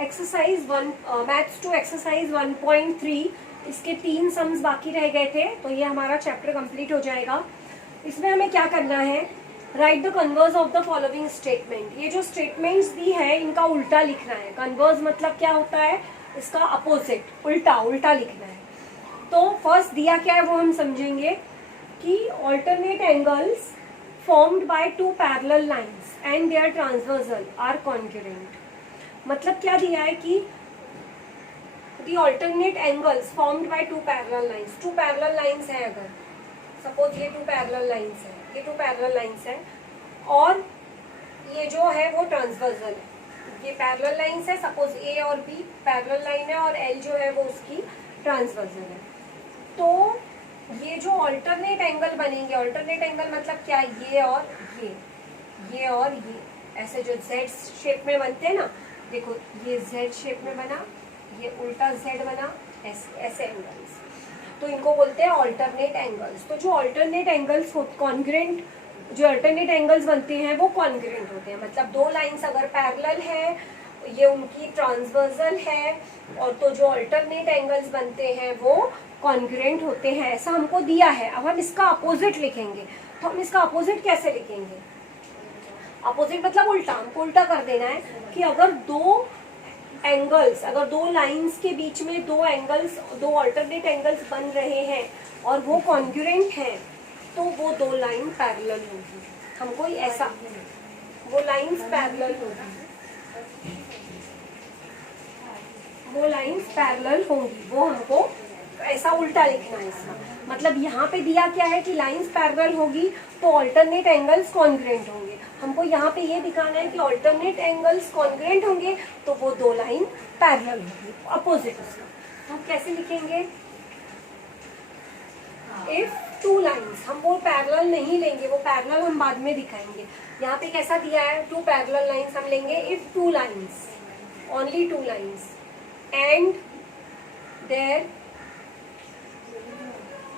Exercise one, maths two exercise 1.3, इसके 3 sums बाकी रह गए थे, तो ये हमारा चैप्टर कंप्लीट हो जाएगा। इसमें हमें क्या करना है, right the converse of the following statement. ये जो स्टेटमेंट्स दी है इनका उल्टा लिखना है। कन्वर्स मतलब क्या होता है, इसका अपोजिट, उल्टा उल्टा लिखना है। तो फर्स्ट दिया क्या है वो हम समझेंगे कि alternate angles formed by two parallel lines and their transversal are congruent। मतलब क्या दिया है कि the alternate angles formed by two parallel lines, two parallel lines है, अगर सपोज ये two parallel lines है, ये two parallel lines है और ये जो है वो ट्रांसवर्सल है। ये पैरेलल लाइंस है, सपोज ए और बी पैरेलल लाइन है और एल जो है वो उसकी ट्रांसवर्सल है। तो ये जो ऑल्टरनेट एंगल बनेंगे, ऑल्टरनेट एंगल मतलब क्या, ये और ये और ये, ऐसे जो जेड शेप में बनते हैं ना, देखो ये जेड शेप में बना, ये उल्टा जेड बना, ऐसे एंगल्स, तो इनको बोलते हैं ऑल्टरनेट एंगल्स। तो जो ऑल्टरनेट एंगल्स कॉन्ग्रुएंट, जो अल्टरनेट एंगल्स बनते हैं वो कॉन्ग्रुएंट होते हैं। मतलब दो लाइंस अगर पैरेलल है, ये उनकी ट्रांसवर्सल है, और तो जो अल्टरनेट एंगल्स बनते हैं वो कॉन्ग्रुएंट होते हैं, ऐसा हमको दिया है। अब हम इसका अपोजिट लिखेंगे, तो हम इसका अपोजिट कैसे लिखेंगे, अपोजिट मतलब उल्टा, हमको उल्टा कर देना है कि अगर दो एंगल्स, अगर दो लाइंस के बीच में दो एंगल्स, दो अल्टरनेट एंगल्स बन रहे हैं और वो कॉन्ग्रुएंट हैं, तो वो दो लाइन पैरेलल होगी। हमको ऐसा, वो लाइंस पैरेलल होगी, वो लाइंस पैरेलल होंगी, वो हमको ऐसा उल्टा लिखना है इसका। मतलब यहाँ पे दिया क्या है कि लाइंस पैरेलल होगी तो अल्टरनेट एंगल्स कॉन्ग्रुएंट होंगे। हमको यहाँ पे ये दिखाना है कि अल्टरनेट एंगल्स कॉन्ग्रुएंट होंगे तो वो दो लाइन पैरेलल होगी, अपोजिट उसका। तो हम कैसे लिखेंगे, इफ टू लाइंस, हम वो पैरेलल नहीं लेंगे, वो पैरेलल हम बाद में दिखाएंगे। यहाँ पे कैसा दिया है, टू पैरेलल लाइंस हम लेंगे, if two lines, only two lines and their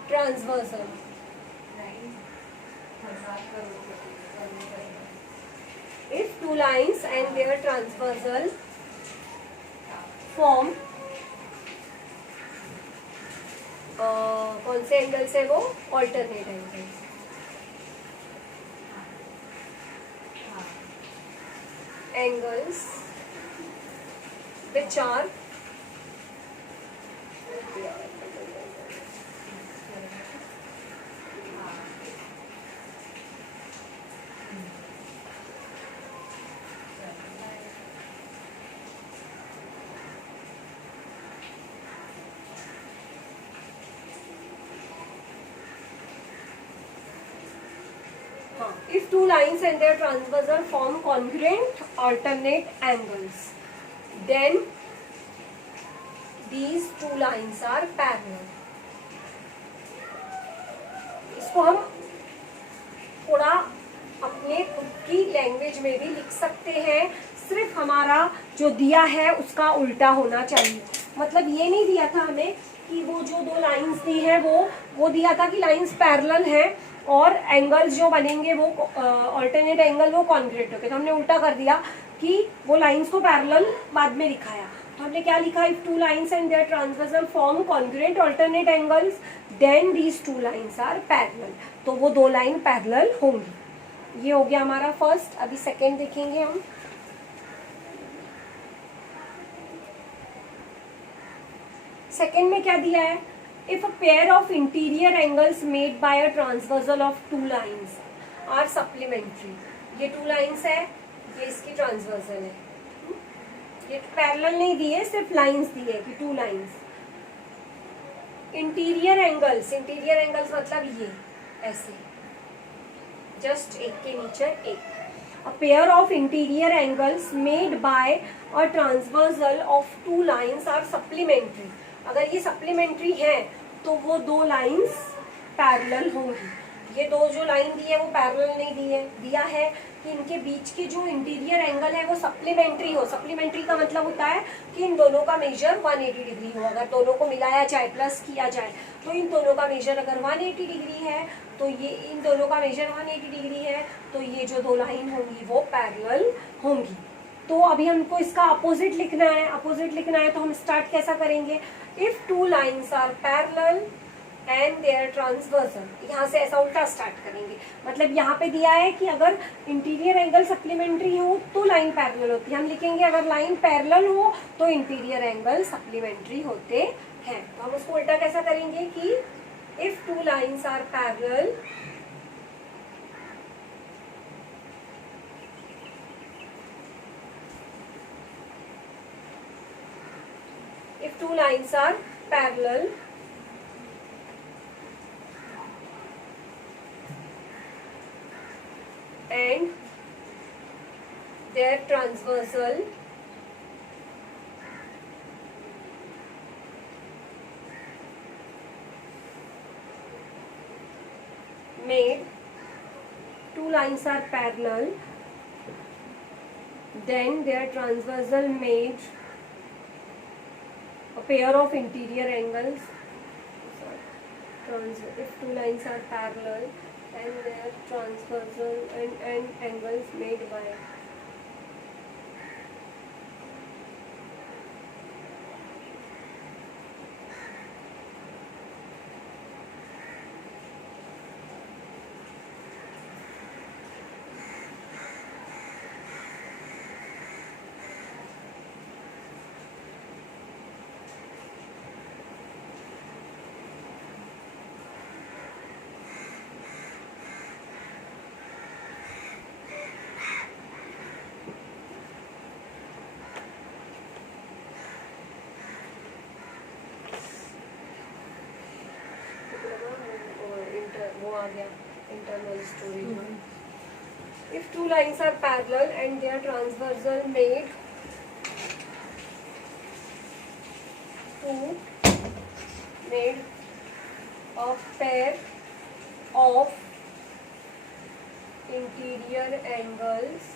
transversal, if two lines and their transversal form, कौन से एंगल्स है वो, alternate angles, angles which are if two lines and their transversal form congruent alternate angles, then these two lines are parallel। इसको हम थोड़ा अपने खुद की लैंग्वेज में भी लिख सकते हैं, सिर्फ हमारा जो दिया है उसका उल्टा होना चाहिए। मतलब ये नहीं दिया था हमें कि वो जो दो लाइंस दी है वो दिया था कि लाइंस पैरेलल है और एंगल्स जो बनेंगे वो ऑल्टरनेट एंगल वो कॉन्ग्रुएंट होंगे। तो हमने उल्टा कर दिया कि वो लाइंस को पैरेलल बाद में दिखाया। तो हमने क्या लिखा, if two lines and their transversal form congruent alternate angles then these two lines are parallel. तो वो दो लाइन पैरेलल होंगी। ये हो गया हमारा फर्स्ट। अभी सेकेंड देखेंगे हम। सेकेंड में क्या दिया है, if a pair of interior angles made by a transversal of two lines are supplementary, ये two lines है, ये इसकी transversal है, ये पैरेलल नहीं दी है, सिर्फ लाइंस दी है कि two lines। Interior angles, interior angles मतलब ये ऐसे, जस्ट एक के नीचे एक। A pair of interior angles made by a transversal of two lines are supplementary। अगर ये सप्लीमेंट्री है तो वो दो लाइंस पैरेलल होंगी। ये दो जो लाइन दी है वो पैरेलल नहीं दी है, दिया है कि इनके बीच के जो इंटीरियर एंगल है वो सप्लीमेंट्री हो। सप्लीमेंट्री का मतलब होता है कि इन दोनों का मेजर 180 डिग्री हो। अगर दोनों को मिलाया जाए, प्लस किया जाए, तो इन दोनों का मेजर अगर 180 डिग्री है तो ये इन दोनों का मेजर 180 डिग्री है, तो ये जो दो लाइन होंगी वो पैरेलल होंगी। तो अभी हमको इसका अपोजिट लिखना है। अपोजिट लिखना है तो हम स्टार्ट कैसा करेंगे, if two lines are parallel and their transversal, यहाँ से ऐसा उल्टा स्टार्ट करेंगे। मतलब यहाँ पे दिया है कि अगर इंटीरियर एंगल सप्लीमेंट्री हो तो लाइन पैरेलल होती है, हम लिखेंगे अगर लाइन पैरेलल हो तो इंटीरियर एंगल सप्लीमेंट्री होते हैं। तो हम उसको उल्टा कैसा करेंगे कि if two lines are parallel if two lines are parallel and their transversal made, two lines are parallel, then their transversal made a pair of interior angles. If two lines are parallel and their transversal and angles made by वो आ गया internal storage. If two lines are parallel and they are transversal made a pair of interior angles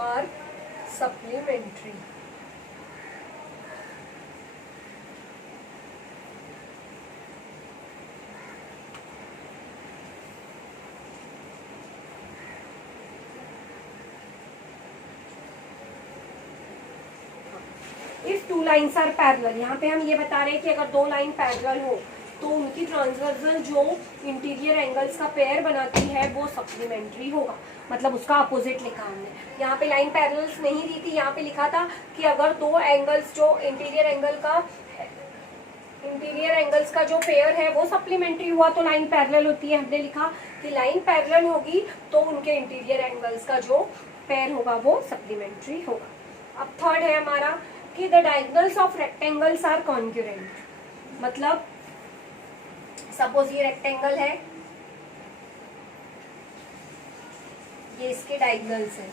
are supplementary. If two lines are parallel, यहाँ पे हम ये बता रहे हैं कि अगर दो लाइन पैरेलल हो तो उनकी ट्रांसवर्सल जो इंटीरियर एंगल्स का पेयर बनाती है वो सप्लीमेंट्री होगा। मतलब उसका अपोजिट लिखा हमने, यहाँ पे लाइन पैरेलल्स नहीं दी थी, यहाँ पे लिखा था कि अगर दो एंगल्स जो इंटीरियर एंगल्स का जो पेयर है वो सप्लीमेंट्री हुआ तो लाइन पैरेलल होती है। हमने लिखा कि लाइन पैरेलल होगी तो उनके इंटीरियर एंगल्स का जो पेयर होगा वो सप्लीमेंट्री होगा। अब थर्ड है हमारा कि the diagonals of rectangles are congruent. मतलब सपोज ये रेक्टेंगल है, ये इसके डायगोनल्स हैं,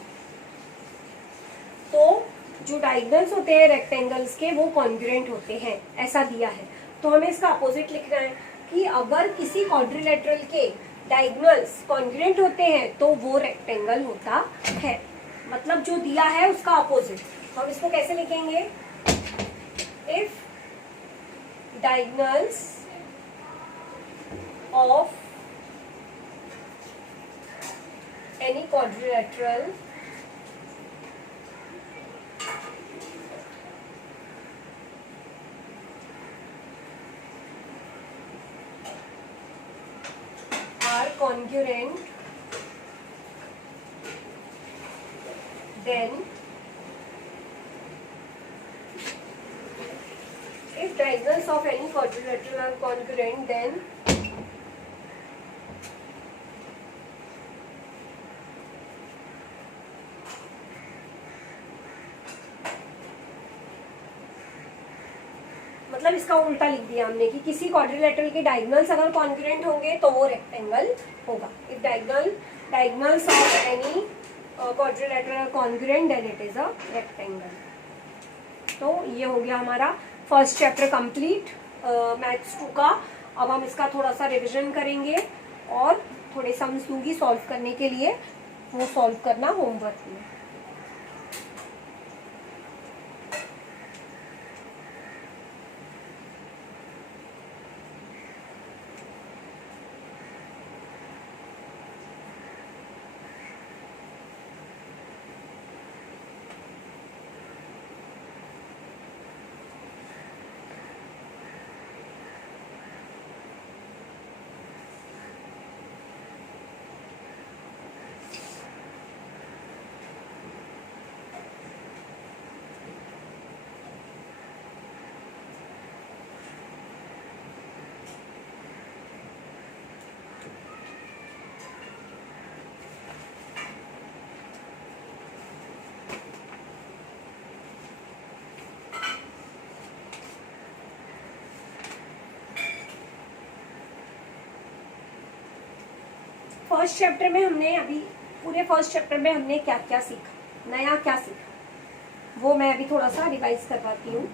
तो जो डायगोनल्स होते हैं रेक्टेंगल्स के वो कॉन्ग्रुएंट होते हैं, ऐसा दिया है। तो हमें इसका अपोजिट लिखना है कि अगर किसी क्वाड्रिलेटरल के डायगोनल्स कॉन्ग्रुएंट होते हैं तो वो रेक्टेंगल होता है। मतलब जो दिया है उसका अपोजिट। हम इसको कैसे लिखेंगे, if diagonals of any quadrilateral are congruent, then if diagonals of any quadrilateral are congruent, then मतलब इसका उल्टा लिख दिया हमने कि किसी क्वाड्रिलेटरल के डायगोनल्स अगर कॉन्ग्रुएंट होंगे तो वो रेक्टेंगल होगा। If diagonals of any quadrilateral are congruent then it is a rectangle. तो ये हो गया हमारा फर्स्ट चैप्टर कंप्लीट मैथ्स 2 का। अब हम इसका थोड़ा सा रिविजन करेंगे और थोड़े सम्स दूंगी सॉल्व करने के लिए, वो सॉल्व करना होमवर्क में। फर्स्ट चैप्टर में हमने अभी पूरे फर्स्ट चैप्टर में हमने क्या क्या सीखा, नया क्या सीखा, वो मैं अभी थोड़ा सा रिवाइज करवाती हूँ।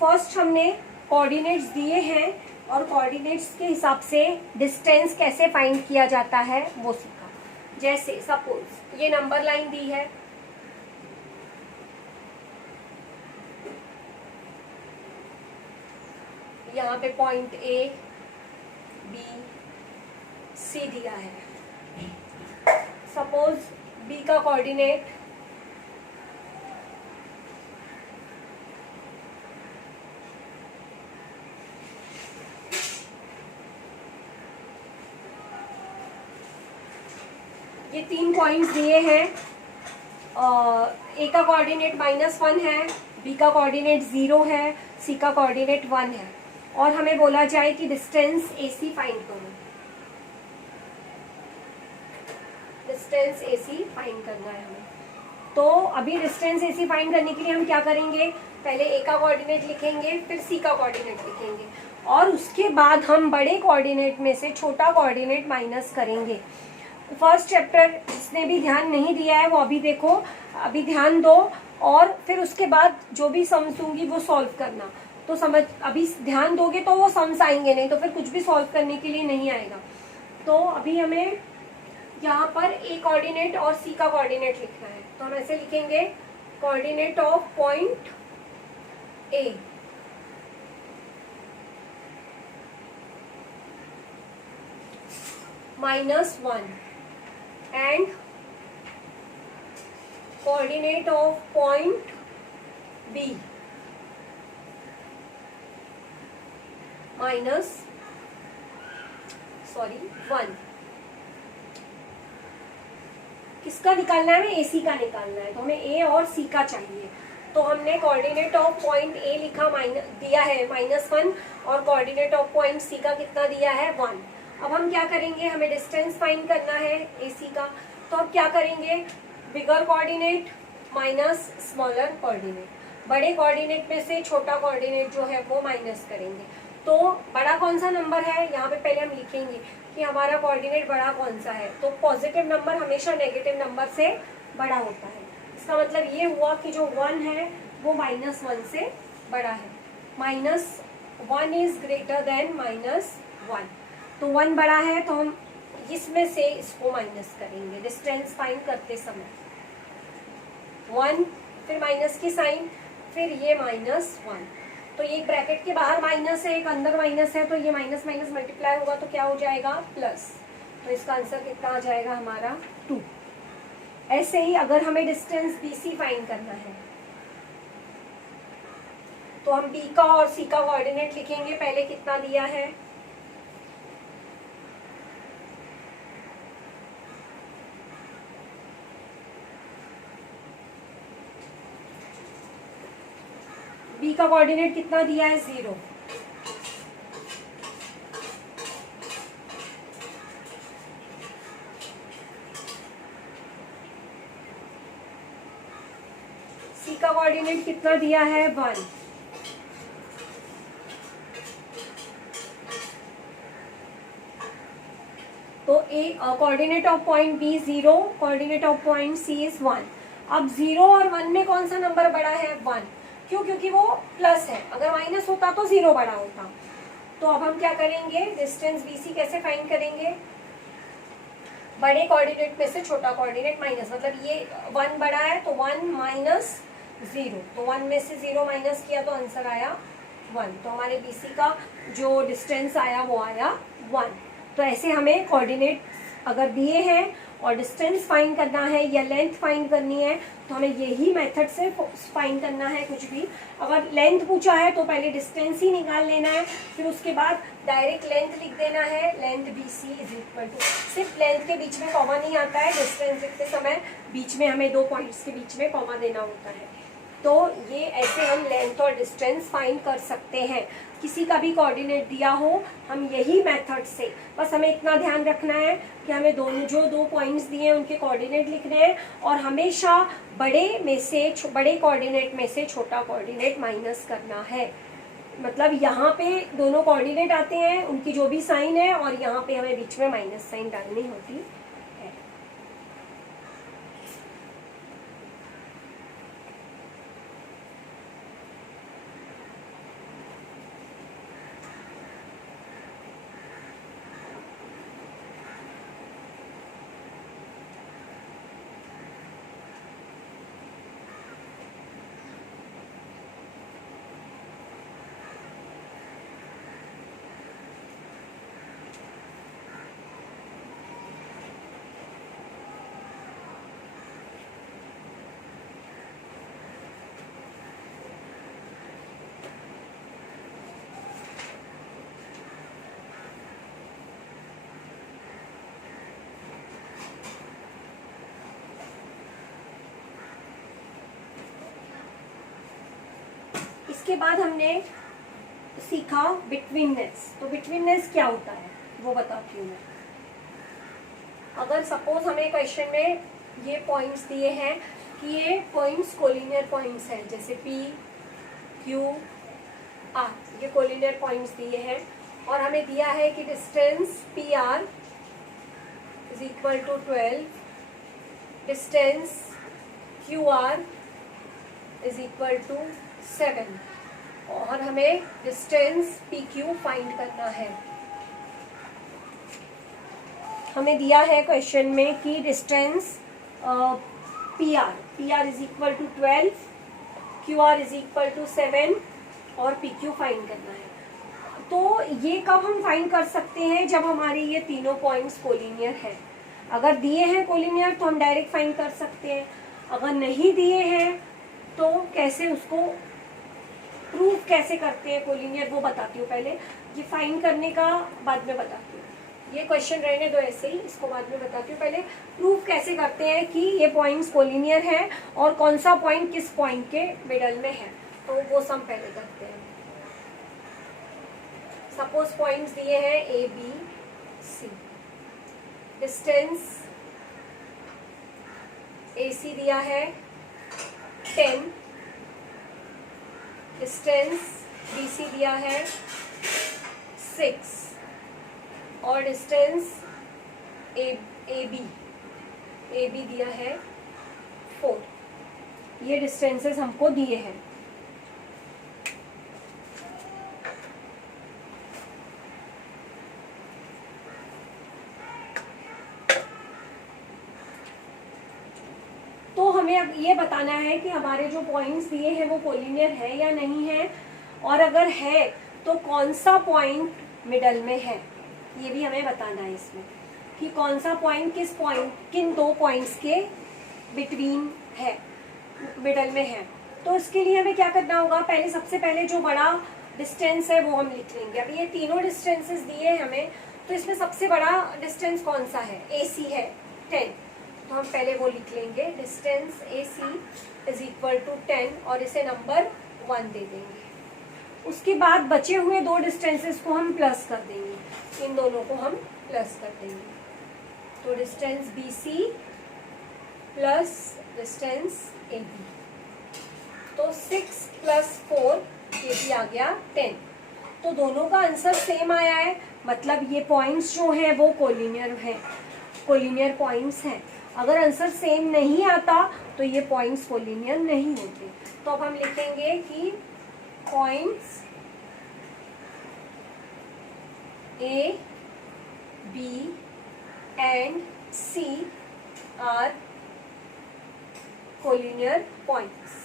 फर्स्ट हमने कोऑर्डिनेट्स दिए हैं और कोऑर्डिनेट्स के हिसाब से डिस्टेंस कैसे फाइंड किया जाता है वो सीखा। जैसे सपोज ये नंबर लाइन दी है, यहाँ पे पॉइंट ए बी सी दिया है। सपोज बी का कोऑर्डिनेट ये 3 पॉइंट्स दिए हैं। ए का कोऑर्डिनेट -1 है, बी का कोऑर्डिनेट 0 है, सी का कोऑर्डिनेट 1 है और हमें बोला जाए कि डिस्टेंस AC फाइंड करो। डिस्टेंस AC फाइंड करना है हमें। तो अभी डिस्टेंस AC फाइंड करने के लिए हम क्या करेंगे, पहले A का कोऑर्डिनेट लिखेंगे, फिर C का कोऑर्डिनेट लिखेंगे और उसके बाद हम बड़े कोऑर्डिनेट में से छोटा कोऑर्डिनेट माइनस करेंगे। फर्स्ट चैप्टर जिसने भी ध्यान नहीं दिया है वो अभी देखो, अभी ध्यान दो और फिर उसके बाद जो भी सम्स दूंगी वो सॉल्व करना। तो समझ, अभी ध्यान दोगे तो वो सम्स आएंगे, नहीं तो फिर कुछ भी सॉल्व करने के लिए नहीं आएगा। तो अभी हमें यहाँ पर A कोऑर्डिनेट और C का कोऑर्डिनेट लिखना है, तो हम ऐसे लिखेंगे coordinate of point A -1 and coordinate of point B -1। किसका निकालना है, हमें AC का निकालना है, तो हमें A और C का चाहिए। तो हमने कोऑर्डिनेट ऑफ पॉइंट A लिखा दिया है -1 और कोऑर्डिनेट ऑफ पॉइंट C का कितना दिया है 1। अब हम क्या करेंगे, हमें डिस्टेंस फाइंड करना है AC का, तो अब क्या करेंगे, बिगर कोऑर्डिनेट माइनस स्मॉलर कोऑर्डिनेट, बड़े कोऑर्डिनेट में से छोटा कोऑर्डिनेट जो है वो माइनस करेंगे। तो बड़ा कौन सा नंबर है, यहाँ पे पहले हम लिखेंगे कि हमारा कोऑर्डिनेट बड़ा कौन सा है। तो पॉजिटिव नंबर हमेशा नेगेटिव नंबर से बड़ा होता है। इसका मतलब ये हुआ कि जो 1 है वो -1 से बड़ा है। -1 इज ग्रेटर देन -1। तो 1 बड़ा है तो हम इसमें से इसको माइनस करेंगे डिस्टेंस फाइंड करते समय। 1 फिर माइनस की साइन, फिर ये -1। तो ये एक ब्रैकेट के बाहर माइनस है, एक अंदर माइनस है, तो ये माइनस माइनस मल्टीप्लाई होगा तो क्या हो जाएगा प्लस। तो इसका आंसर कितना आ जाएगा हमारा 2। ऐसे ही अगर हमें डिस्टेंस BC फाइंड करना है तो हम B का और C का कोऑर्डिनेट लिखेंगे। पहले कितना दिया है, B का कोऑर्डिनेट कितना दिया है 0। C का कोऑर्डिनेट कितना दिया है 1। तो A coordinate of point B 0, coordinate of point C is 1। अब 0 और 1 में कौन सा नंबर बड़ा है 1, क्यों, क्योंकि वो प्लस है। अगर माइनस होता तो 0 बड़ा होता। तो अब हम क्या करेंगे, डिस्टेंस BC कैसे फाइंड करेंगे, बड़े कोऑर्डिनेट में से छोटा कोऑर्डिनेट माइनस, मतलब ये 1 बड़ा है तो 1 माइनस 0, तो 1 में से 0 माइनस किया तो आंसर आया 1। तो हमारे BC का जो डिस्टेंस आया वो आया 1। तो ऐसे हमें कोऑर्डिनेट अगर दिए हैं और डिस्टेंस फाइंड करना है या लेंथ फाइंड करनी है तो हमें यही मेथड से फाइंड करना है। कुछ भी अगर लेंथ पूछा है तो पहले डिस्टेंस ही निकाल लेना है, फिर उसके बाद डायरेक्ट लेंथ लिख देना है, length BC is equal to, सिर्फ लेंथ के बीच में कॉमा नहीं आता है, डिस्टेंस लिखते समय बीच में हमें 2 पॉइंट्स के बीच में कॉमा देना होता है। तो ये ऐसे हम लेंथ और डिस्टेंस फाइंड कर सकते हैं। किसी का भी कोऑर्डिनेट दिया हो हम यही मेथड से, बस हमें इतना ध्यान रखना है कि हमें दोनों जो 2 पॉइंट्स दिए हैं उनके कोऑर्डिनेट लिखने हैं और हमेशा बड़े कोऑर्डिनेट में से छोटा कोऑर्डिनेट माइनस करना है। मतलब यहाँ पे दोनों कोऑर्डिनेट आते हैं, उनकी जो भी साइन है, और यहाँ पे हमें बीच में माइनस साइन डालनी होती है। इसके बाद हमने सीखा बिटवीननेस। तो बिटवीननेस क्या होता है वो बताती हूँ मैं। अगर सपोज हमें क्वेश्चन में ये पॉइंट्स दिए हैं कि ये पॉइंट्स कोलिनियर पॉइंट्स हैं, जैसे P, Q, R, ये कोलिनियर पॉइंट्स दिए हैं और हमें दिया है कि distance PR is equal to 12, distance QR is equal to 7 और हमें डिस्टेंस PQ फाइंड करना है। हमें दिया है क्वेश्चन में कि distance PR is equal to 12, QR is equal to 7 और PQ फाइंड करना है। तो ये कब हम फाइंड कर सकते हैं? जब हमारे ये तीनों पॉइंट्स कोलिनियर हैं। अगर दिए हैं कोलिनियर तो हम डायरेक्ट फाइंड कर सकते हैं, अगर नहीं दिए हैं तो कैसे उसको प्रूफ कैसे करते हैं कोलिनियर वो बताती हूँ। पहले ये फाइंड करने का बाद में बताती हूँ, ये क्वेश्चन रहने दो ऐसे ही, इसको बाद में बताती हूँ। पहले प्रूफ कैसे करते हैं कि ये पॉइंट्स कोलिनियर है और कौन सा पॉइंट किस पॉइंट के मिडल में है, तो वो सम पहले करते हैं। सपोज पॉइंट्स दिए हैं A, B, C, distance AC दिया है 10, डिस्टेंस BC दिया है 6 और डिस्टेंस AB दिया है 4। ये डिस्टेंसेस हमको दिए हैं। तो हमें अब ये बताना है कि हमारे जो पॉइंट्स दिए हैं वो कोलिनियर है या नहीं है, और अगर है तो कौन सा पॉइंट मिडल में है, ये भी हमें बताना है इसमें कि कौन सा पॉइंट किन 2 पॉइंट्स के बिटवीन है, मिडल में है। तो इसके लिए हमें क्या करना होगा? पहले सबसे पहले जो बड़ा डिस्टेंस है वो हम लिख लेंगे। अब ये तीनों डिस्टेंसेस दिए हैं हमें, तो इसमें सबसे बड़ा डिस्टेंस कौन सा है? AC है 10, तो हम पहले वो लिख लेंगे, distance AC is equal to 10 और इसे नंबर 1 दे देंगे। उसके बाद बचे हुए 2 डिस्टेंसेस को हम प्लस कर देंगे, इन दोनों को हम प्लस कर देंगे। तो distance BC plus distance AB, तो 6 प्लस 4 ये भी आ गया 10। तो दोनों का आंसर सेम आया है, मतलब ये पॉइंट्स जो हैं वो कोलिनियर हैं, कोलिनियर पॉइंट्स हैं। अगर आंसर सेम नहीं आता तो ये पॉइंट्स कोलिनियर नहीं होते। तो अब हम लिखेंगे कि points A, B and C are collinear points.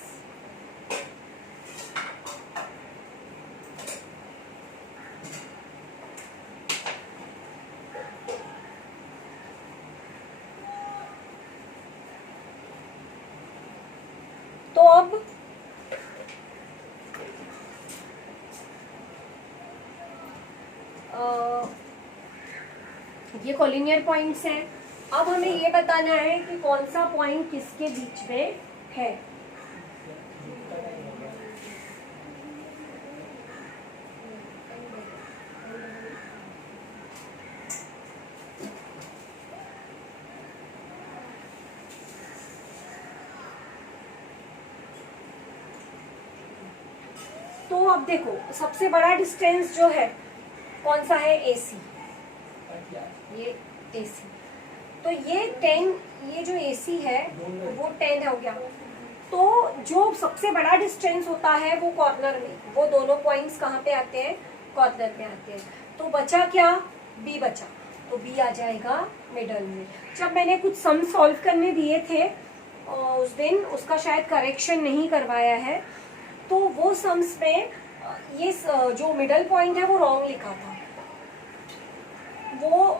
तो अब ये कोलिनियर पॉइंट्स हैं। अब हमें ये बताना है कि कौन सा पॉइंट किसके बीच में है। तो अब देखो सबसे बड़ा डिस्टेंस जो है कौन सा है, AC। ये AC, तो ये 10, ये जो AC है वो 10 हो गया। तो जो सबसे बड़ा डिस्टेंस होता है वो कॉर्नर में, वो दोनों पॉइंट्स कहाँ पे आते हैं, कॉर्नर में आते हैं। तो बचा क्या, B बचा, तो B आ जाएगा मिडल में। जब मैंने कुछ सम सॉल्व करने दिए थे उस दिन, उसका शायद करेक्शन नहीं करवाया है, तो वो सम्स में ये जो मिडल पॉइंट है वो रॉन्ग लिखा था। वो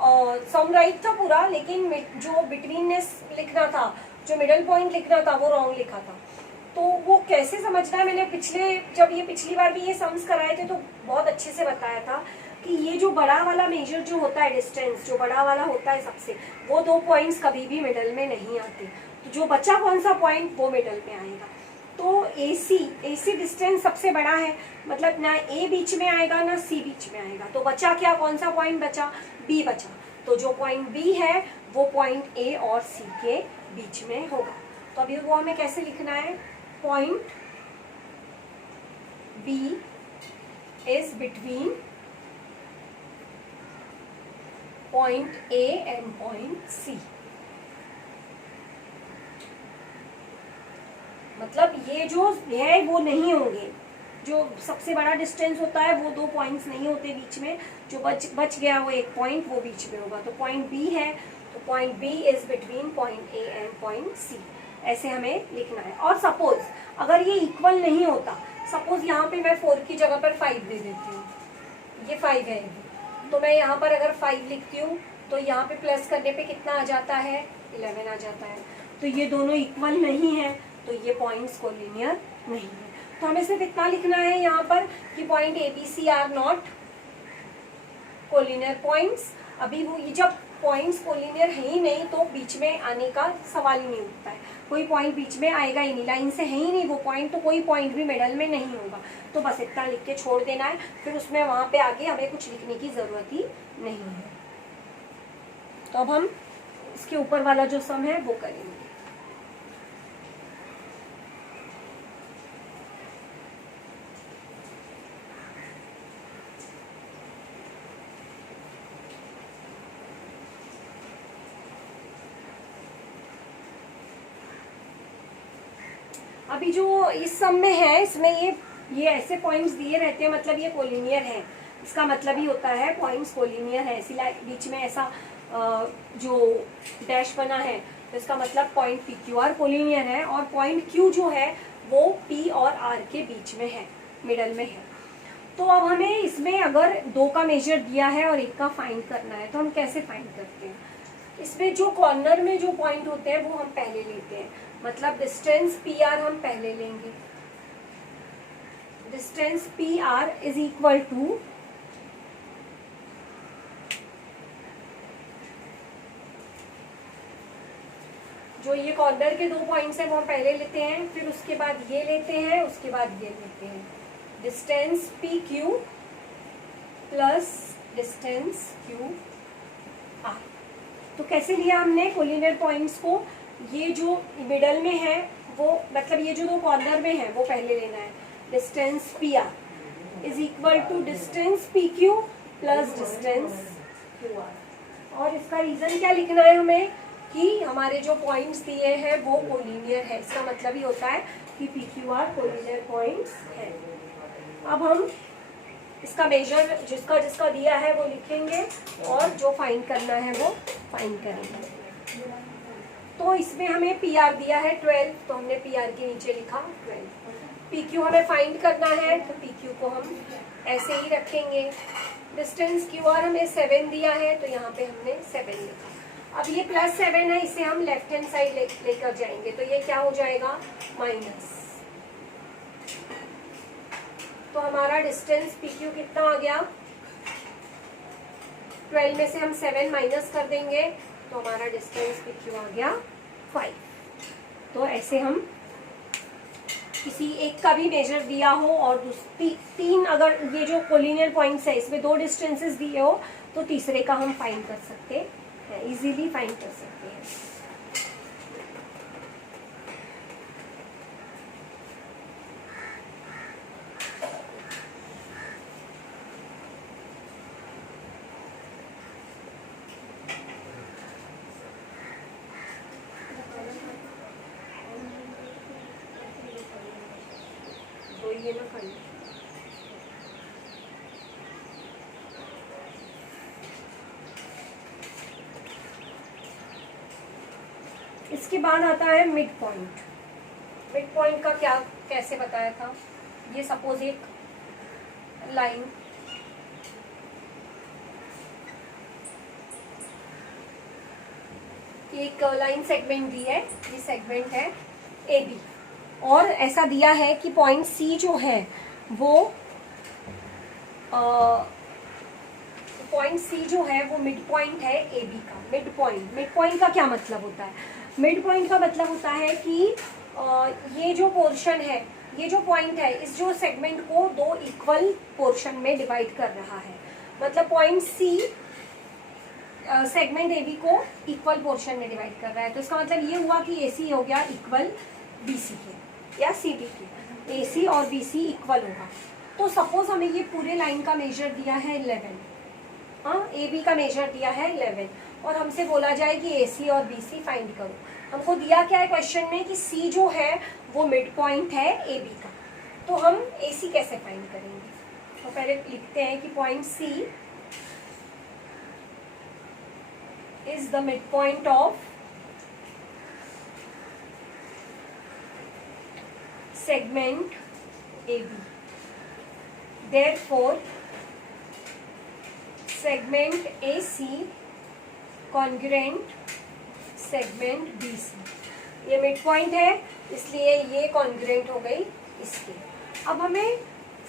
सम राइट था पूरा, लेकिन जो बिटवीननेस लिखना था, जो मिडल पॉइंट लिखना था, वो रॉन्ग लिखा था। तो वो कैसे समझना है, मैंने जब ये पिछली बार भी ये सम्स कराए थे तो बहुत अच्छे से बताया था कि ये जो बड़ा वाला मेजर जो होता है, डिस्टेंस जो बड़ा वाला होता है सबसे, वो दो पॉइंट्स कभी भी मिडल में नहीं आते। तो जो बचा कौन सा पॉइंट, वो मिडल में आएगा। तो AC डिस्टेंस सबसे बड़ा है, मतलब ना A बीच में आएगा ना C बीच में आएगा। तो बचा क्या, कौन सा पॉइंट बचा, B बचा। तो जो पॉइंट B है वो पॉइंट A और C के बीच में होगा। तो अभी वो हमें कैसे लिखना है, point B is between point A and point C। मतलब ये जो है वो नहीं होंगे, जो सबसे बड़ा डिस्टेंस होता है वो दो पॉइंट्स नहीं होते बीच में, जो बच गया वो एक पॉइंट वो बीच में होगा। तो पॉइंट B है, तो point B is between point A and point C, ऐसे हमें लिखना है। और सपोज अगर ये इक्वल नहीं होता, सपोज यहाँ पे मैं 4 की जगह पर 5 दे देती हूँ, ये 5 है, तो मैं यहाँ पर अगर 5 लिखती हूँ तो यहाँ पे प्लस करने पे कितना आ जाता है, 11 आ जाता है। तो ये दोनों इक्वल नहीं है, तो ये पॉइंट्स कोलिनियर नहीं है। तो हमें सिर्फ इतना लिखना है यहाँ पर कि point ABC are not collinear points. अभी वो ये जब पॉइंट्स कोलिनियर है ही नहीं तो बीच में आने का सवाल ही नहीं उठता है, कोई पॉइंट बीच में आएगा ही नहीं, लाइन से है ही नहीं वो पॉइंट, तो कोई पॉइंट भी मिडल में नहीं होगा। तो बस इतना लिख के छोड़ देना है, फिर उसमें वहाँ पे आगे हमें कुछ लिखने की ज़रूरत ही नहीं है। तो अब हम इसके ऊपर वाला जो सम है वो करेंगे। अभी जो इस सम में है, इसमें ये ऐसे पॉइंट्स दिए रहते हैं, मतलब ये कोलिनियर है, इसका मतलब ही होता है पॉइंट्स कोलिनियर है। इसी बीच में ऐसा जो डैश बना है तो इसका मतलब पॉइंट PQR कोलिनियर है, और पॉइंट Q जो है वो P और R के बीच में है, मिडल में है। तो अब हमें इसमें अगर 2 का मेजर दिया है और 1 का फाइंड करना है, तो हम कैसे फाइंड करते हैं। इसमें जो कॉर्नर में जो पॉइंट होते हैं वो हम पहले लेते हैं, मतलब डिस्टेंस PR हम पहले लेंगे। Distance PR is equal to जो ये कॉर्नर के 2 पॉइंट्स हैं वो हम पहले लेते हैं, फिर उसके बाद ये लेते हैं, उसके बाद ये लेते हैं। Distance PQ plus distance QR। तो कैसे लिया हमने कोलिनियर पॉइंट्स को, ये जो मिडल में है वो, मतलब ये जो 2 कॉर्नर में है वो पहले लेना है। Distance PR is equal to distance PQ plus distance QR। और इसका रीजन क्या लिखना है हमें कि हमारे जो पॉइंट्स दिए हैं वो कोलिनियर है, इसका मतलब ही होता है कि PQR कोलिनियर पॉइंट्स है। अब हम इसका मेजर जिसका जिसका दिया है वो लिखेंगे और जो फाइंड करना है वो फाइंड करेंगे। तो इसमें हमें पी आर दिया है 12, तो हमने पी आर के नीचे लिखा 12। पी क्यू हमें फाइंड करना है, तो पी क्यू को हम ऐसे ही रखेंगे। डिस्टेंस क्यू आर हमें 7 दिया है, तो यहाँ पे हमने 7 लिखा। अब ये +7 है, इसे हम लेफ्ट हैंड साइड लेकर जाएंगे, तो ये क्या हो जाएगा माइनस। तो हमारा डिस्टेंस पी क्यू कितना आ गया, 12 में से हम 7 माइनस कर देंगे, तो हमारा डिस्टेंस पी क्यू आ गया 5। तो ऐसे हम किसी एक का भी मेजर दिया हो और तीन अगर ये जो कोलिनियर पॉइंट्स है इसमें 2 डिस्टेंसेस दिए हो, तो तीसरे का हम फाइंड कर सकते हैं, इजीली फाइंड कर सकते हैं। तो ये ना फाइंड, इसके बाद आता है मिड पॉइंट। मिड पॉइंट का क्या कैसे बताया था, ये सपोज एक लाइन सेगमेंट दी है, ये सेगमेंट है ए बी, और ऐसा दिया है कि पॉइंट सी जो है वो पॉइंट सी जो है वो मिड पॉइंट है ए बी का। मिड पॉइंट का क्या मतलब होता है, मिड पॉइंट का मतलब होता है कि ये जो पोर्शन है, ये जो पॉइंट है, इस जो सेगमेंट को 2 इक्वल पोर्शन में डिवाइड कर रहा है। मतलब point C segment A B को इक्वल पोर्शन में डिवाइड कर रहा है। तो इसका मतलब ये हुआ कि ए सी हो गया इक्वल बी सी के या सी बी के, ए सी और बी सी इक्वल होगा। तो सपोज हमें ये पूरे लाइन का मेजर दिया है 11, हाँ ए बी का मेजर दिया है 11, और हमसे बोला जाए कि ए सी और बी सी फाइंड करो। हमको दिया क्या है क्वेश्चन में कि सी जो है वो मिड पॉइंट है ए बी का, तो हम ए सी कैसे फाइंड करेंगे। तो पहले लिखते हैं कि point C is the mid point of segment AB. Therefore, segment AC congruent segment BC. ये मिड पॉइंट है, इसलिए ये कॉन्ग्रुएंट हो गई इसके। अब हमें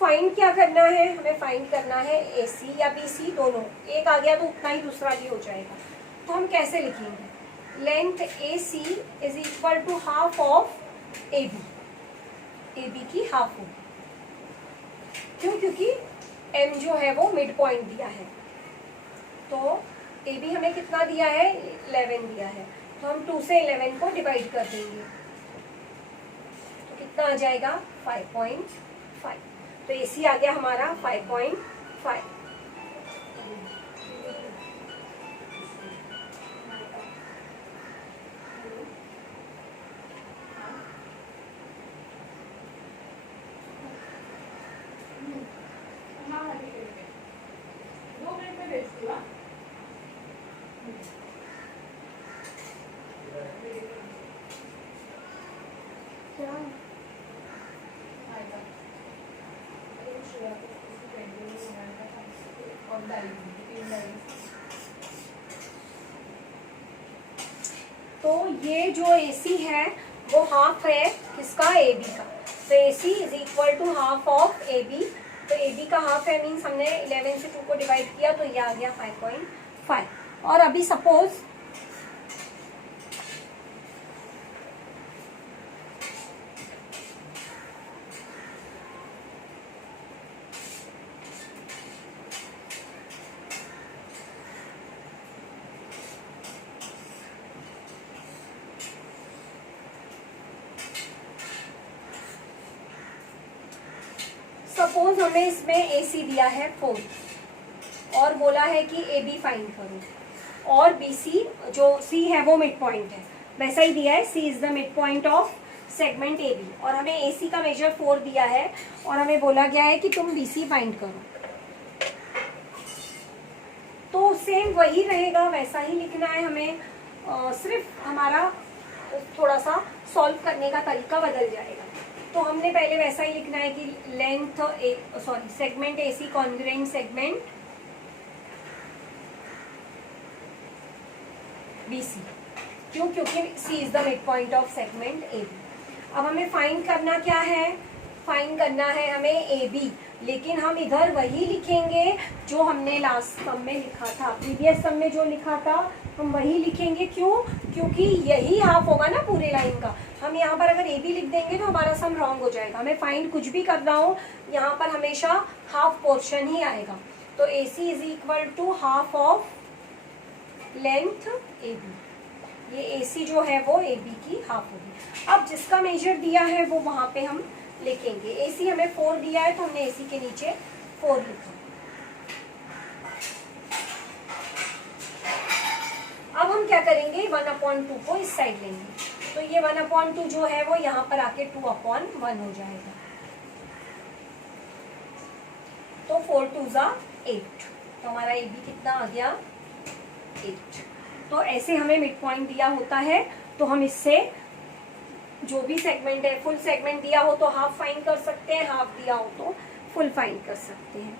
फाइंड क्या करना है, हमें फाइंड करना है AC या BC दोनों। एक आ गया तो उतना ही दूसरा भी हो जाएगा। तो हम कैसे लिखेंगे, length AC is equal to half of AB, A B की हाफ होगी। क्यों, क्योंकि एम जो है वो मिड पॉइंट दिया है। तो ए बी हमें कितना दिया है, 11 दिया है, तो हम 2 से 11 को डिवाइड कर देंगे, तो कितना आ जाएगा 5.5। तो ए सी आ गया हमारा 5.5। तो ये जो AC है वो हाफ है किसका, AB का। तो AC is equal to half of AB। तो AB का हाफ है, मीन्स हमने 11 से 2 को डिवाइड किया, तो ये आ गया 5.5। और अभी सपोज हमें इसमें AC दिया है 4 और बोला है कि AB फाइंड करो, और BC जो C है वो मिड पॉइंट है, वैसा ही दिया है, C is the mid point of segment AB, और हमें AC का मेजर 4 दिया है और हमें बोला गया है कि तुम BC फाइंड करो। तो सेम वही रहेगा, वैसा ही लिखना है हमें, सिर्फ हमारा थोड़ा सा सॉल्व करने का तरीका बदल जाएगा। तो हमने पहले वैसा ही लिखना है कि length segment AC congruent segment BC। क्यों? क्योंकि C is the mid point of segment AB। अब हमें फाइंड करना क्या है? फाइंड करना है हमें AB, लेकिन हम इधर वही लिखेंगे जो हमने लास्ट सम में लिखा था, प्रीवियस सम में जो लिखा था हम वही लिखेंगे। क्यों? क्योंकि यही हाफ होगा ना पूरे लाइन का। हम यहाँ पर अगर AB लिख देंगे तो हमारा सम रॉन्ग हो जाएगा। हमें फाइंड कुछ भी करना हो यहाँ पर हमेशा हाफ पोर्शन ही आएगा। तो AC is equal to half of length AB। ये AC जो है वो AB की हाफ होगी। अब जिसका मेजर दिया है वो वहाँ पे हम लिखेंगे। AC हमें 4 दिया है तो हमने AC के नीचे 4 लिखा। अब हम क्या करेंगे? 1/2 को इस साइड लेंगे, तो ये 1/2 जो है वो यहाँ पर आके 2/1 हो जाएगा। तो 4 2 8, तो हमारा AB कितना आ गया? 8। तो ऐसे हमें मिड पॉइंट दिया होता है, तो हम इससे जो भी सेगमेंट है, फुल सेगमेंट दिया हो तो हाफ फाइंड कर सकते हैं, हाफ दिया हो तो फुल फाइंड कर सकते हैं।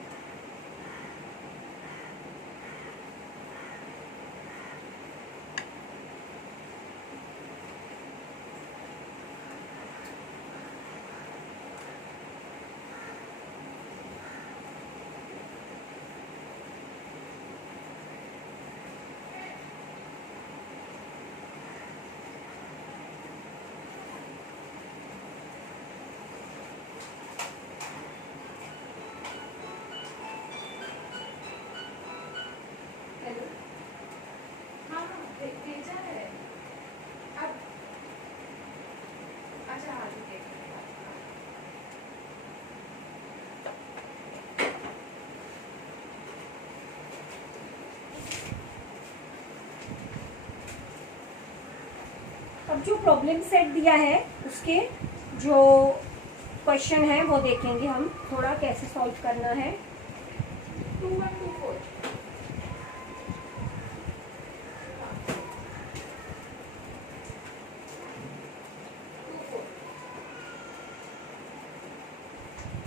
अब जो प्रॉब्लम सेट दिया है उसके जो क्वेश्चन है वो देखेंगे हम थोड़ा कैसे सॉल्व करना है। 2 1 2 4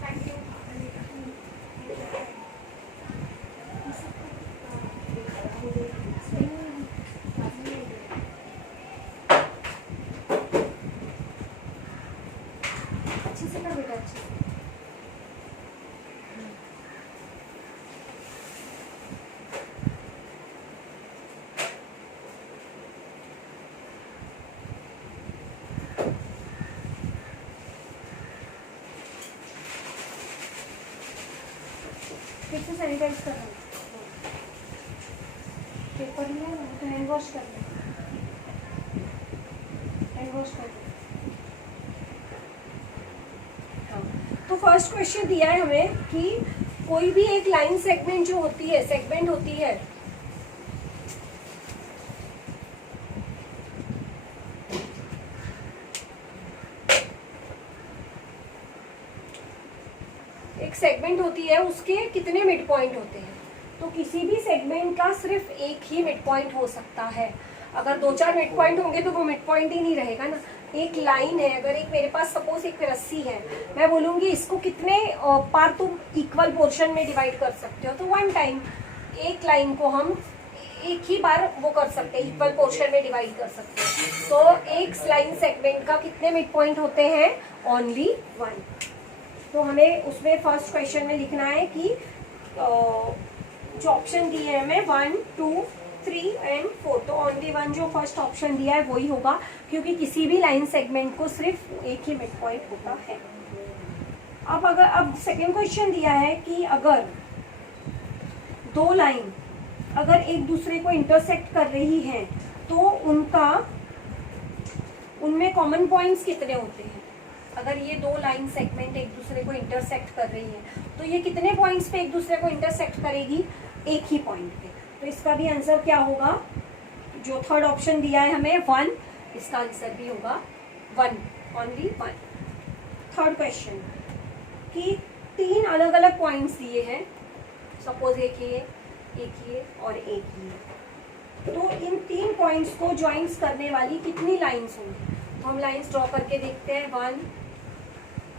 थैंक यू। अच्छे से कर बेटा, अच्छे से। फिर से सैनिटाइज कर रहा हूँ, पेपर लिया ना तो हैंड वॉश कर लो, हैंड वॉश कर लो। तो फर्स्ट क्वेश्चन दिया है हमें कि कोई भी एक लाइन सेगमेंट जो होती है, सेगमेंट होती है, एक सेगमेंट होती है, उसके कितने मिड पॉइंट होते हैं। तो किसी भी सेगमेंट का सिर्फ एक ही मिड पॉइंट हो सकता है। अगर 2-4 मिड पॉइंट होंगे तो वो मिड पॉइंट ही नहीं रहेगा ना। एक लाइन है, अगर एक मेरे पास सपोज एक रस्सी है, मैं बोलूँगी इसको कितने पार्ट तुम इक्वल पोर्शन में डिवाइड कर सकते हो, तो 1 टाइम एक लाइन को हम एक ही बार वो कर सकते हैं, इक्वल पोर्शन में डिवाइड कर सकते हैं। तो एक लाइन सेगमेंट का कितने मिड पॉइंट होते हैं? ओनली 1। तो हमें उसमें फर्स्ट क्वेश्चन में लिखना है कि जो ऑप्शन दिए हैं हमें 1 2 3 एंड 4, तो ओनली 1 जो फर्स्ट ऑप्शन दिया है वही होगा, क्योंकि किसी भी लाइन सेगमेंट को सिर्फ एक ही मिड पॉइंट होता है। अब सेकेंड क्वेश्चन दिया है कि अगर 2 लाइन अगर एक दूसरे को इंटरसेक्ट कर रही हैं तो उनमें कॉमन पॉइंट्स कितने होते हैं। अगर ये 2 लाइन सेगमेंट एक दूसरे को इंटरसेक्ट कर रही है तो ये कितने पॉइंट्स पे एक दूसरे को इंटरसेक्ट करेगी? एक ही पॉइंट पे। तो इसका भी आंसर क्या होगा? जो थर्ड ऑप्शन दिया है हमें 1, इसका आंसर भी होगा 1, ओनली 1। थर्ड क्वेश्चन कि 3 अलग अलग पॉइंट्स दिए हैं, सपोज एक ये और एक ये। तो इन 3 पॉइंट्स को ज्वाइंट्स करने वाली कितनी लाइंस होंगी? तो हम लाइंस ड्रॉ करके देखते हैं 1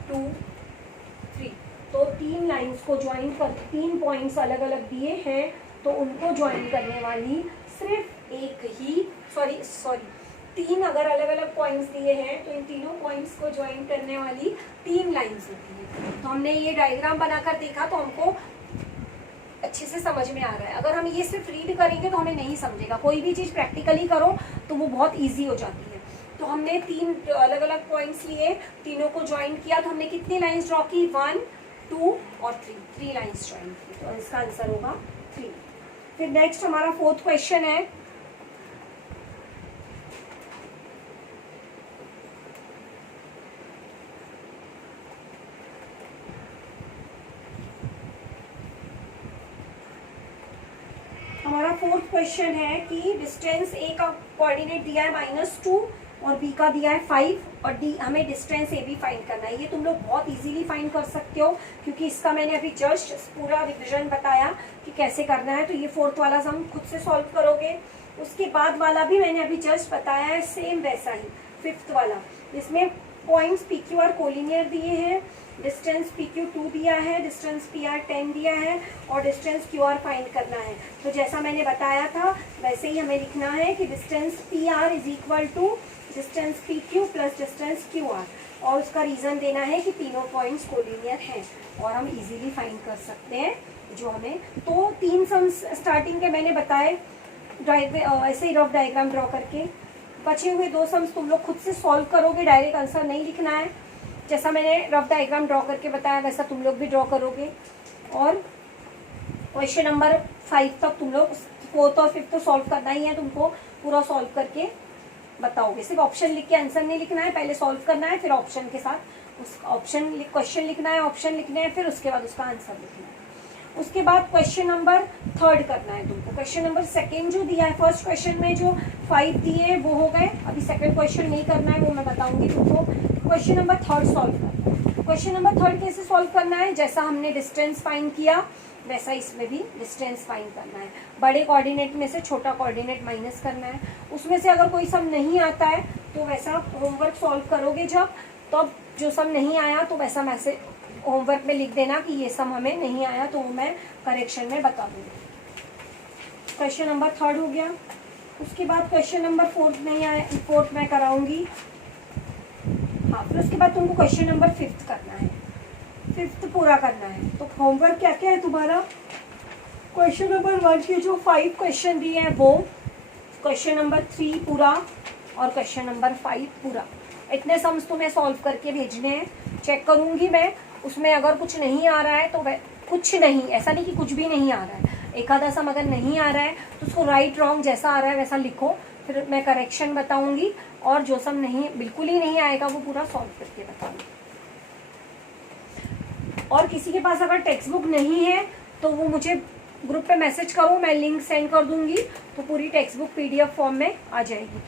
2 3। तो 3 लाइंस को ज्वाइन कर 3 पॉइंट्स अलग अलग दिए हैं, तो उनको ज्वाइन करने वाली सिर्फ एक ही सॉरी 3 अगर अलग अलग पॉइंट्स दिए हैं तो इन तीनों पॉइंट्स को ज्वाइन करने वाली 3 लाइंस होती है। तो हमने ये डायग्राम बनाकर देखा तो हमको अच्छे से समझ में आ रहा है। अगर हम ये सिर्फ रीड करेंगे तो हमें नहीं समझेगा। कोई भी चीज़ प्रैक्टिकली करो तो वो बहुत ईजी हो जाती है। तो हमने 3 अलग अलग पॉइंट्स लिए, तीनों को ज्वाइन किया, तो हमने कितनी लाइंस ड्रॉ की? 1 2 और 3 लाइंस ज्वाइन की। तो इसका आंसर होगा 3। फिर नेक्स्ट हमारा 4th क्वेश्चन है। हमारा 4th क्वेश्चन है कि डिस्टेंस ए का कोऑर्डिनेट दिया है -2 और बी का दिया है 5 और डी हमें डिस्टेंस ए भी फाइंड करना है। ये तुम लोग बहुत इजीली फाइंड कर सकते हो क्योंकि इसका मैंने अभी जस्ट पूरा रिविजन बताया कि कैसे करना है। तो ये 4th वाला हम खुद से सॉल्व करोगे। उसके बाद वाला भी मैंने अभी जस्ट बताया है, सेम वैसा ही 5th वाला। इसमें points P Q R collinear दिए हैं, डिस्टेंस पी क्यू 2 दिया है, डिस्टेंस पी आर 10 दिया है और डिस्टेंस क्यू आर फाइंड करना है। तो जैसा मैंने बताया था वैसे ही हमें लिखना है कि distance P R is equal to distance P Q plus distance Q R, और उसका रीज़न देना है कि तीनों पॉइंट्स कोलिनियर हैं और हम इजीली फाइंड कर सकते हैं जो हमें। तो 3 सम्स स्टार्टिंग के मैंने बताए ऐसे ही रफ डायग्राम ड्रॉ करके। बचे हुए 2 सम्स तुम लोग खुद से सॉल्व करोगे, डायरेक्ट आंसर नहीं लिखना है। जैसा मैंने रफ डायग्राम ड्रॉ करके बताया वैसा तुम लोग भी ड्रॉ करोगे और क्वेश्चन नंबर 5 तक तुम लोग 4th और 5th तो सॉल्व करना ही है, तुमको पूरा सॉल्व करके बताओगे। सिर्फ ऑप्शन लिख के आंसर नहीं लिखना है, पहले सॉल्व करना है, फिर ऑप्शन के साथ उस ऑप्शन क्वेश्चन लिखना है, ऑप्शन लिखने हैं, फिर उसके बाद उसका आंसर लिखना है। उसके बाद क्वेश्चन नंबर 3 करना है तुमको। क्वेश्चन नंबर 2 जो दिया है, फर्स्ट क्वेश्चन में जो 5 दिए वो हो गए, अभी सेकंड क्वेश्चन नहीं करना है, वो मैं बताऊंगी तुमको। क्वेश्चन नंबर 3 सॉल्व करना है। क्वेश्चन नंबर 3 कैसे सॉल्व करना है? जैसा हमने डिस्टेंस फाइंड किया वैसा इसमें भी डिस्टेंस फाइंड करना है। बड़े कोऑर्डिनेट में से छोटा कोऑर्डिनेट माइनस करना है। उसमें से अगर कोई सम नहीं आता है तो वैसा होमवर्क सॉल्व करोगे जब, तब जो सम नहीं आया तो वैसा मैसेज होमवर्क में लिख देना कि ये सम हमें नहीं आया, तो मैं करेक्शन में बता दूँगी। क्वेश्चन नंबर 3 हो गया। उसके बाद क्वेश्चन नंबर 4 नहीं आया, 4th मैं कराऊंगी। हाँ, फिर उसके बाद तुमको क्वेश्चन नंबर 5th करना है, 5th पूरा करना है। तो होमवर्क क्या क्या है तुम्हारा? क्वेश्चन नंबर 1 के जो 5 क्वेश्चन दिए हैं वो, क्वेश्चन नंबर 3 पूरा और क्वेश्चन नंबर 5 पूरा। इतने सम्स तुम्हें सॉल्व करके भेजने हैं। चेक करूंगी मैं, उसमें अगर कुछ नहीं आ रहा है तो कुछ नहीं, ऐसा नहीं कि कुछ भी नहीं आ रहा है, एक आधा सम अगर नहीं आ रहा है तो उसको राइट रॉन्ग जैसा आ रहा है वैसा लिखो, फिर मैं करेक्शन बताऊंगी और जो सम नहीं बिल्कुल ही नहीं आएगा वो पूरा सॉल्व करके बताऊंगी। और किसी के पास अगर टेक्स्ट बुक नहीं है तो वो मुझे ग्रुप पे मैसेज करो, मैं लिंक सेंड कर दूंगी, तो पूरी टेक्स्ट बुक PDF फॉर्म में आ जाएगी।